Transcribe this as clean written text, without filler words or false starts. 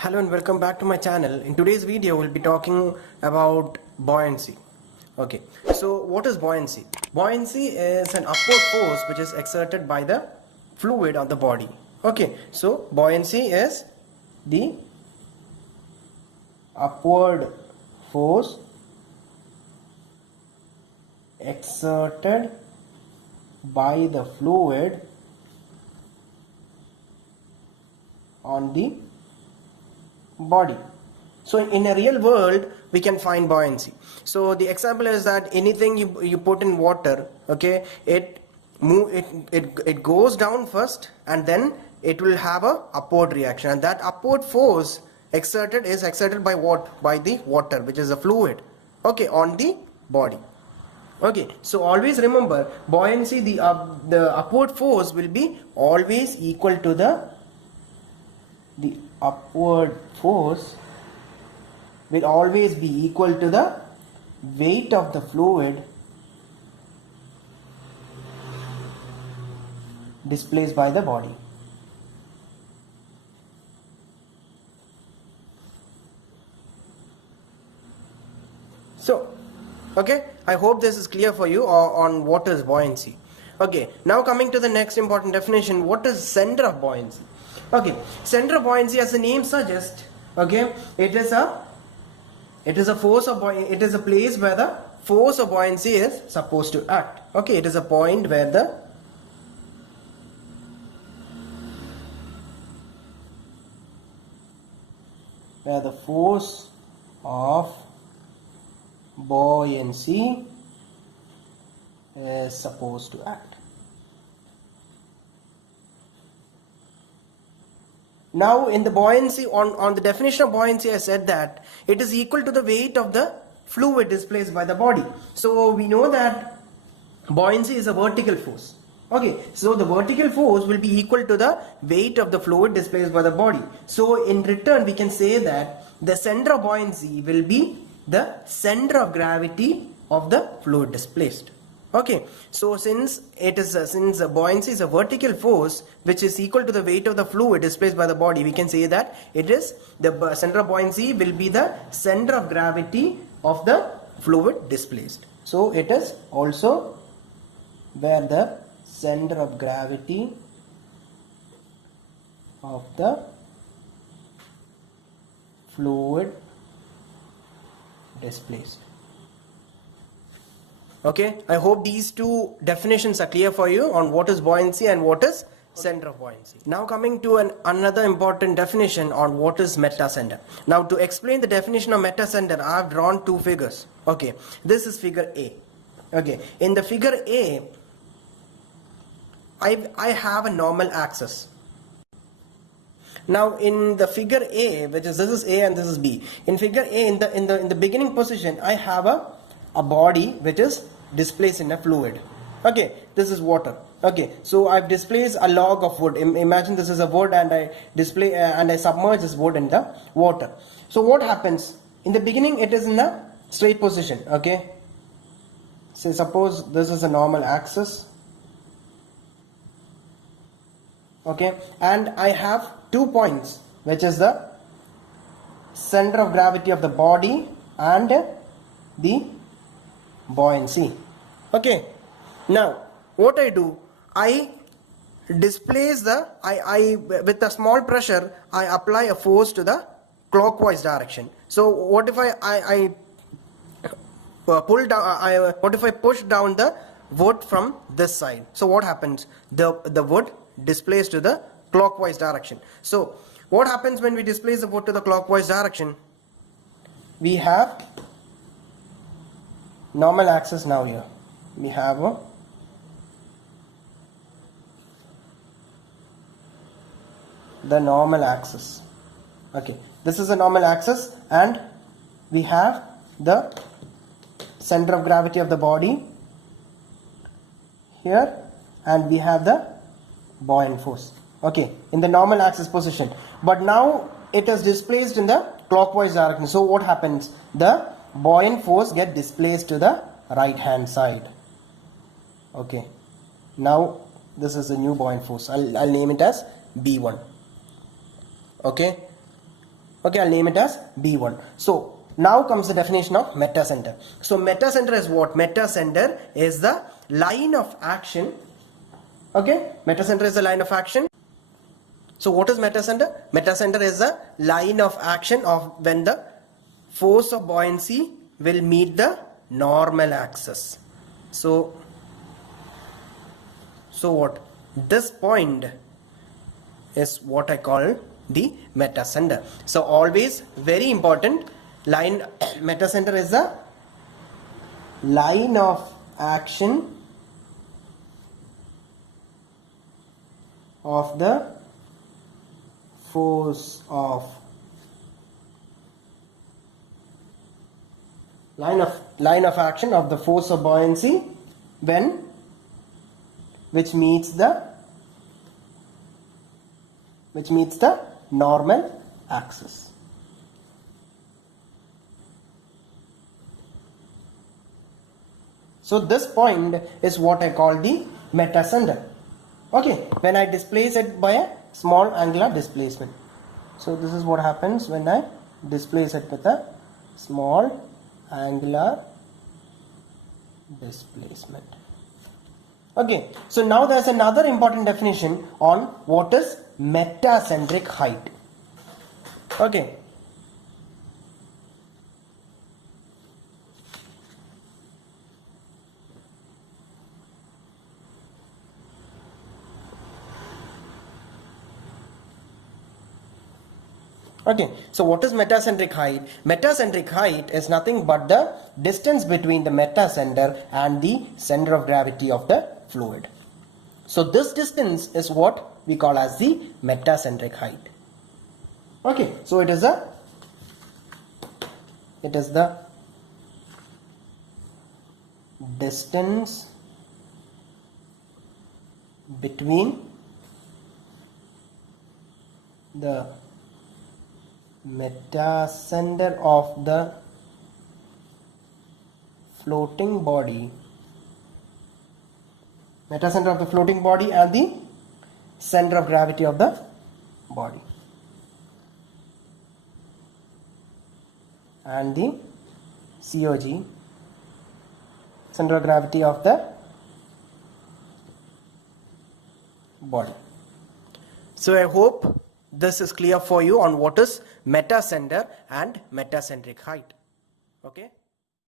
Hello and welcome back to my channel. In today's video we'll be talking about buoyancy. Okay, so what is buoyancy? Buoyancy is an upward force which is exerted by the fluid on the body. Okay, so buoyancy is the upward force exerted by the fluid on the body. So in a real world we can find buoyancy. So the example is that anything you put in water, okay, it goes down first and then it will have a upward reaction, and that upward force exerted is exerted by what? By the water, which is a fluid, okay, on the body. Okay, so always remember, buoyancy, the upward force will be always equal to the upward force will always be equal to the weight of the fluid displaced by the body. So, okay, I hope this is clear for you on what is buoyancy. Okay, now coming to the next important definition, what is center of buoyancy? Okay, center of buoyancy, as the name suggests, okay, it is a force of buoyancy. It is a place where the force of buoyancy is supposed to act. Okay, it is a point where the force of buoyancy is supposed to act. Now in the buoyancy, on the definition of buoyancy, I said that it is equal to the weight of the fluid displaced by the body. So we know that buoyancy is a vertical force. Okay, so the vertical force will be equal to the weight of the fluid displaced by the body. So in return we can say that the center of buoyancy will be the center of gravity of the fluid displaced. Okay, so since buoyancy is a vertical force which is equal to the weight of the fluid displaced by the body, we can say that it is the center of buoyancy will be the center of gravity of the fluid displaced. So it is also where the center of gravity of the fluid displaced. Okay, I hope these two definitions are clear for you on what is buoyancy and what is center of buoyancy. Now coming to another important definition on what is metacenter. Now to explain the definition of metacenter, I have drawn two figures. Okay, this is figure A. Okay, in the figure A, I have a normal axis. Now in the figure A, which is this is A and this is B. In figure A, in the beginning position, I have a body which is displaced in a fluid. Okay, this is water. Okay, so I've displaced a log of wood. Imagine this is a wood, and I display and I submerge this wood in the water. So what happens? In the beginning it is in a straight position. Okay, so suppose this is a normal axis. Okay, and I have 2 points, which is the center of gravity of the body and the buoyancy. Okay, now what I do, I displace with a small pressure, I apply a force to the clockwise direction. So what if I pull down, what if I push down the wood from this side? So what happens? The wood displaced to the clockwise direction. So what happens when we displace the wood to the clockwise direction? We have normal axis. Now here we have the normal axis. Okay, this is the normal axis, and we have the center of gravity of the body here, and we have the buoyant force. Okay, in the normal axis position, but now it is displaced in the clockwise direction. So what happens? The buoyant force get displaced to the right hand side. Okay, now this is the new buoyant force. I'll name it as B1. Okay, Okay, I'll name it as B1. So now comes the definition of metacenter. So metacenter is what? Metacenter is the line of action. Okay, metacenter is the line of action. So what is metacenter? Metacenter is the line of action of when the force of buoyancy will meet the normal axis. So what? This point is what I call the metacenter. So always very important, line metacenter is the line of action of the force of line of action of the force of buoyancy which meets the normal axis. So this point is what I call the metacenter. Okay, when I displace it by a small angular displacement. So this is what happens when I displace it with a small angular displacement. Okay, so now there's another important definition on what is metacentric height. Okay. Okay, so what is metacentric height? Metacentric height is nothing but the distance between the metacenter and the center of gravity of the fluid. So this distance is what we call as the metacentric height. Okay, so it is the distance between the metacenter of the floating body and the center of gravity of the body, and the COG, center of gravity of the body. So I hope this is clear for you on what is metacenter and metacentric height. Okay.